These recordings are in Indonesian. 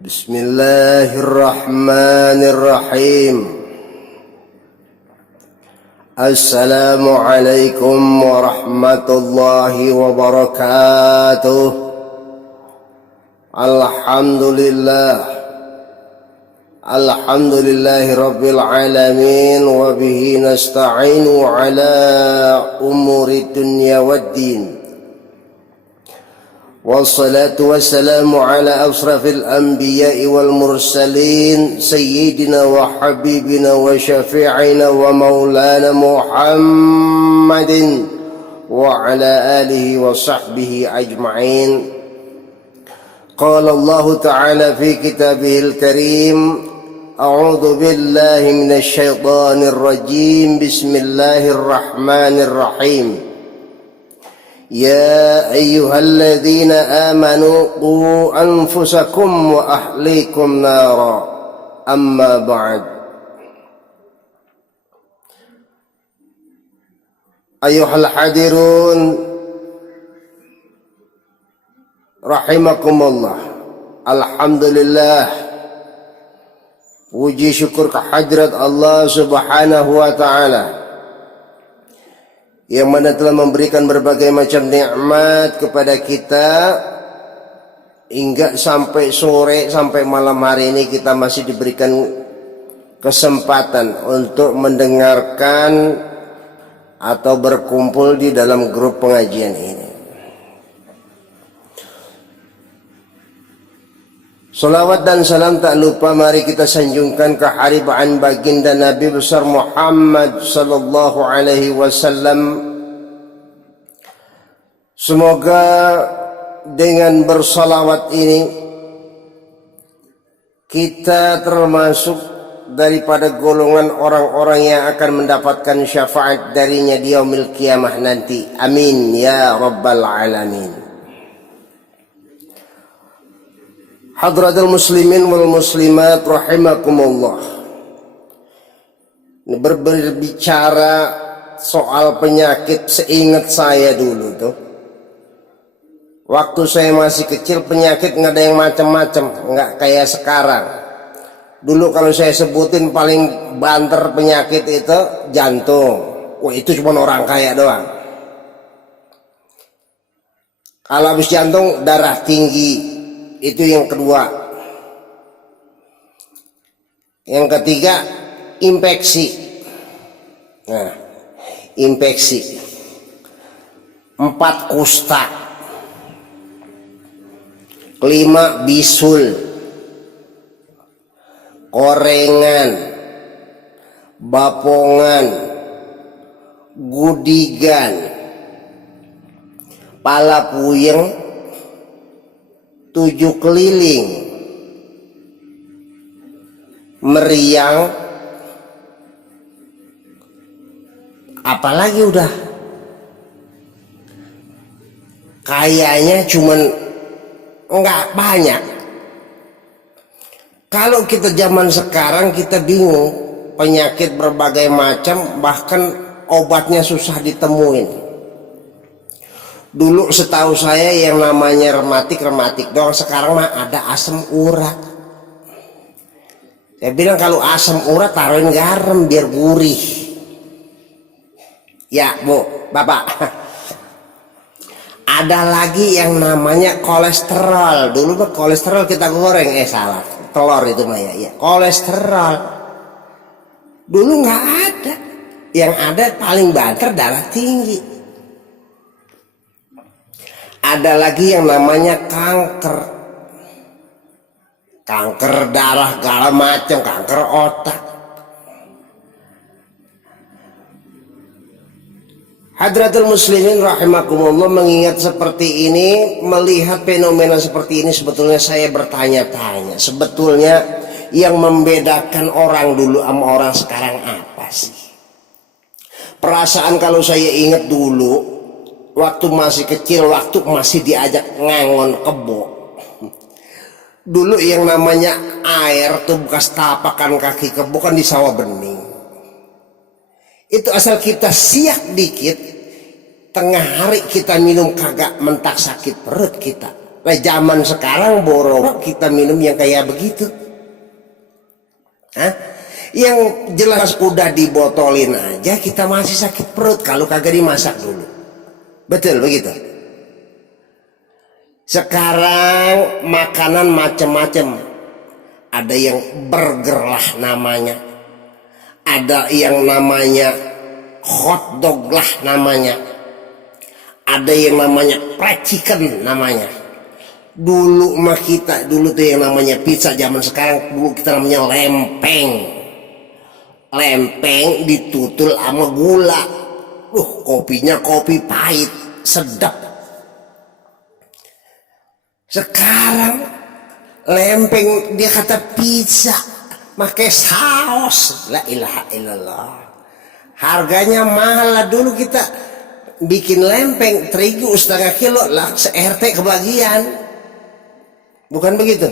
Bismillahirrahmanirrahim. Assalamualaikum warahmatullahi wabarakatuh. Alhamdulillahi rabbil alamin. Wabihi nasta'inu ala umuri dunya waddin. Wassalatu wassalamu ala asrafil anbiya'i wal mursalin sayyidina wa habibina wa syafi'ina wa maulana Muhammadin wa ala alihi wa sahbihi ajma'in. Qala Allah ta'ala fi kitabihil karim, a'udzu billahi minasy syaithanir rajim. Bismillahirrahmanirrahim. Ya ayyuhalladzina amanu qu anfusakum wa ahlikum nara. Amma ba'd. Ayyuhal hadirun rahimakumullah. Alhamdulillah, puji syukur kehadirat Allah subhanahu wa ta'ala yang mana telah memberikan berbagai macam nikmat kepada kita hingga sampai sore, sampai malam hari ini kita masih diberikan kesempatan untuk mendengarkan atau berkumpul di dalam grup pengajian ini. Salawat dan salam tak lupa mari kita sanjungkan keharibaan baginda Nabi besar Muhammad sallallahu alaihi wasallam. Semoga dengan bersalawat ini kita termasuk daripada golongan orang-orang yang akan mendapatkan syafaat darinya di yaumil qiyamah nanti. Amin ya rabbal alamin. Hadratul muslimin wal muslimat rahimakumullah. Berbicara soal penyakit, seingat saya dulu tuh, waktu saya masih kecil penyakit nggak ada yang macam-macam, nggak kayak sekarang. Dulu kalau saya sebutin paling banter penyakit itu jantung. Wah, itu cuma orang kaya doang. Kalau habis jantung darah tinggi. Itu yang kedua. Yang ketiga infeksi. Nah, infeksi. 4 kusta. 5 bisul. Korengan. Bapongan. Gudigan. Pala puyeng. 7 keliling, meriang, apalagi udah kayaknya cuman nggak banyak. Kalau kita zaman sekarang kita bingung, penyakit berbagai macam, bahkan obatnya susah ditemuin. Dulu setahu saya yang namanya rematik doang, sekarang mah ada asam urat. Saya bilang kalau asam urat taruhin garam biar gurih. Ya Bu, Bapak. Ada lagi yang namanya kolesterol. Dulu mah kolesterol kita goreng, salah, telur itu mah ya. Kolesterol. Dulu nggak ada. Yang ada paling banter darah tinggi. Ada lagi yang namanya kanker. Kanker darah segala macam, kanker otak. Hadratul muslimin rahimakumullah, mengingat seperti ini, melihat fenomena seperti ini, sebetulnya saya bertanya-tanya, sebetulnya yang membedakan orang dulu sama orang sekarang apa sih? Perasaan kalau saya ingat dulu, waktu masih kecil, waktu masih diajak ngangon kebo, dulu yang namanya air tuh bekas tapakan kaki kebo kan di sawah bening. Itu asal kita siak dikit, tengah hari kita minum kagak mentak sakit perut kita. Nah, zaman sekarang boro kita minum yang kayak begitu. Hah? Yang jelas udah dibotolin aja kita masih sakit perut kalau kagak dimasak dulu. Betul begitu. Sekarang makanan macam-macam. Ada yang burger lah namanya. Ada yang namanya hotdog lah namanya. Ada yang namanya fried chicken namanya. Dulu mah kita dulu tuh yang namanya pizza, zaman sekarang dulu kita namanya lempeng. Lempeng ditutul sama gula. Kopinya kopi pahit, sedap. Sekarang lempeng dia kata pizza, pakai saus. La ilaha illallah. Harganya mahal lah. Dulu kita bikin lempeng terigu setengah kilo lah, se-RT kebagian. Bukan begitu?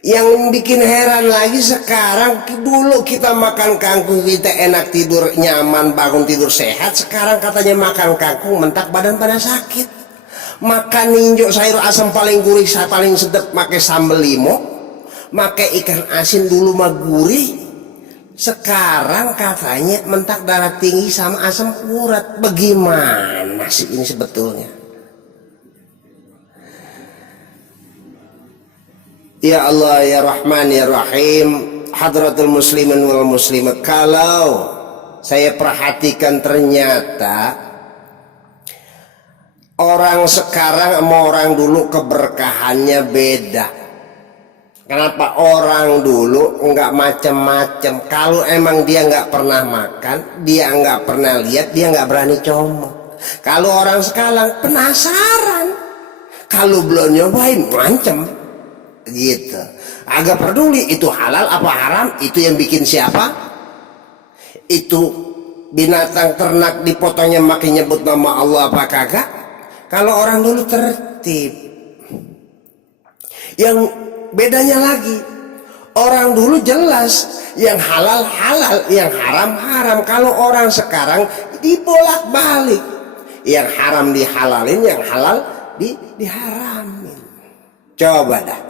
Yang bikin heran lagi sekarang, dulu kita makan kangkung kita enak tidur nyaman, bangun tidur sehat. Sekarang katanya makan kangkung mentak badan pada sakit. Makan ninjo sayur asam paling gurih, paling sedap, pakai sambal limo, pakai ikan asin dulu mah gurih. Sekarang katanya mentak darah tinggi sama asam urat. Bagaimana sih ini sebetulnya? Ya Allah ya Rahman ya Rahim, hadratul muslimin wal muslimat. Kalau saya perhatikan ternyata orang sekarang sama orang dulu keberkahannya beda. Kenapa? Orang dulu nggak macam-macam. Kalau emang dia nggak pernah makan, dia nggak pernah lihat, dia nggak berani comot. Kalau orang sekarang penasaran, kalau belum nyobain ngancem gitu. Agak peduli itu halal apa haram, itu yang bikin siapa, itu binatang ternak dipotongnya makin nyebut nama Allah apa kagak. Kalau orang dulu tertib. Yang bedanya lagi, orang dulu jelas yang halal halal, yang haram haram. Kalau orang sekarang dibolak-balik, yang haram dihalalin, yang halal diharamin. Coba dah,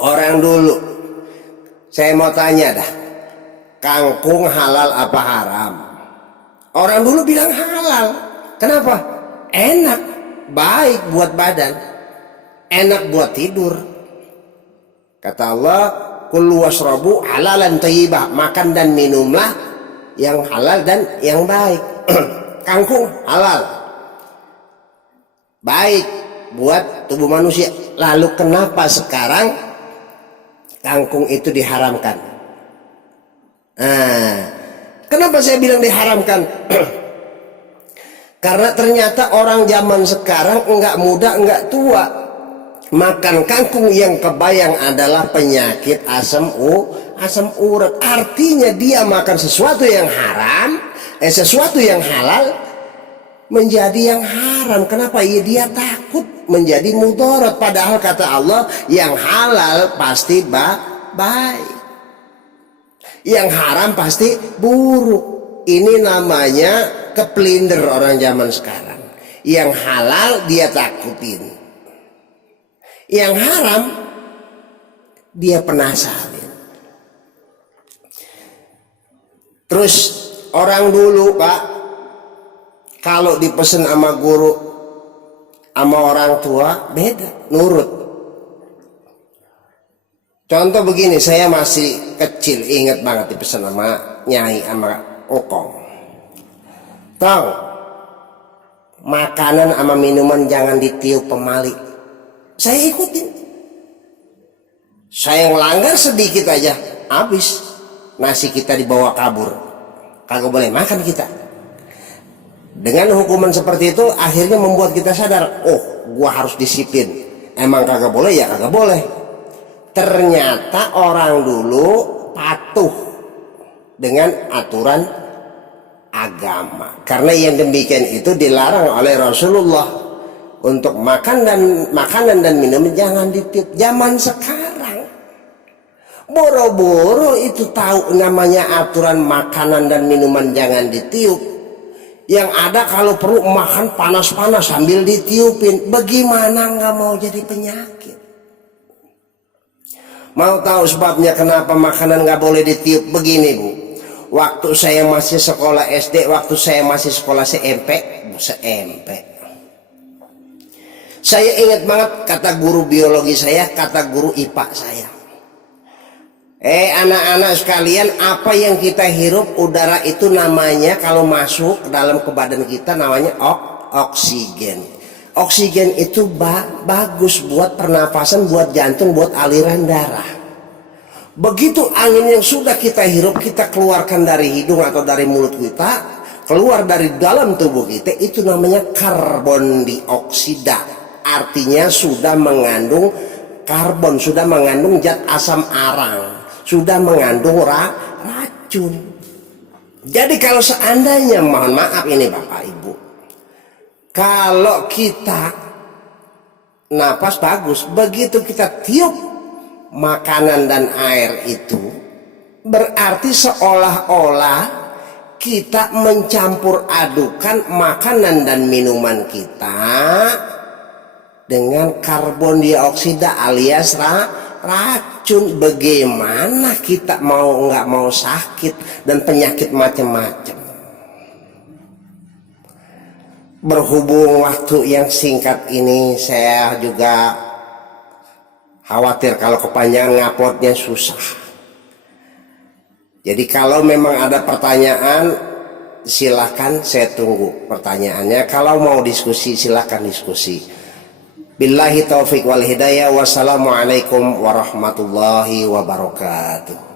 orang dulu, saya mau tanya dah, kangkung halal apa haram? Orang dulu bilang halal. Kenapa? Enak, baik buat badan, enak buat tidur. Kata Allah, kulu washrabu halalan thayyibah, makan dan minumlah yang halal dan yang baik. Kangkung halal, baik buat tubuh manusia. Lalu kenapa sekarang kangkung itu diharamkan? Kenapa saya bilang diharamkan? Karena ternyata orang zaman sekarang enggak muda enggak tua makan kangkung, yang kebayang adalah penyakit asam urat. Artinya dia makan sesuatu yang haram, sesuatu yang halal menjadi yang haram. Kenapa? Ya dia takut menjadi mudarat. Padahal kata Allah yang halal pasti baik, yang haram pasti buruk. Ini namanya kepelinder orang zaman sekarang. Yang halal dia takutin, yang haram dia penasaran. Terus orang dulu Pak, kalau dipesen sama guru sama orang tua beda, nurut. Contoh begini, saya masih kecil ingat banget dipesen sama nyai sama okong. Tahu, makanan sama minuman jangan ditiup pemali. Saya ikutin. Saya ngelanggar sedikit aja, habis nasi kita dibawa kabur. Kagak boleh makan kita. Dengan hukuman seperti itu akhirnya membuat kita sadar, oh gua harus disiplin. Emang kagak boleh ya kagak boleh. Ternyata orang dulu patuh dengan aturan agama. Karena yang demikian itu dilarang oleh Rasulullah. Untuk makanan dan minum jangan ditiup. Zaman sekarang boro-boro itu tahu namanya aturan makanan dan minuman jangan ditiup. Yang ada kalau perlu makan panas-panas sambil ditiupin. Bagaimana nggak mau jadi penyakit? Mau tahu sebabnya kenapa makanan nggak boleh ditiup? Begini Bu, waktu saya masih sekolah SD, waktu saya masih sekolah SMP, saya ingat banget kata guru biologi saya, kata guru IPA saya. Anak-anak sekalian, apa yang kita hirup udara itu namanya kalau masuk ke dalam ke badan kita namanya oksigen. Oksigen itu bagus buat pernafasan, buat jantung, buat aliran darah. Begitu angin yang sudah kita hirup, kita keluarkan dari hidung atau dari mulut kita, keluar dari dalam tubuh kita, itu namanya karbon dioksida. Artinya sudah mengandung karbon, sudah mengandung zat asam arang, sudah mengandung racun. Jadi kalau seandainya, mohon maaf ini Bapak Ibu, kalau kita napas bagus, begitu kita tiup makanan dan air itu, berarti seolah-olah kita mencampur adukan makanan dan minuman kita dengan karbon dioksida alias racun. Bagaimana kita mau nggak mau sakit dan penyakit macam-macam. Berhubung waktu yang singkat ini, saya juga khawatir kalau kepanjangan nguploadnya susah. Jadi kalau memang ada pertanyaan, silahkan, saya tunggu pertanyaannya. Kalau mau diskusi, silahkan diskusi. Billahi taufiq wal hidayah. Wassalamualaikum warahmatullahi wabarakatuh.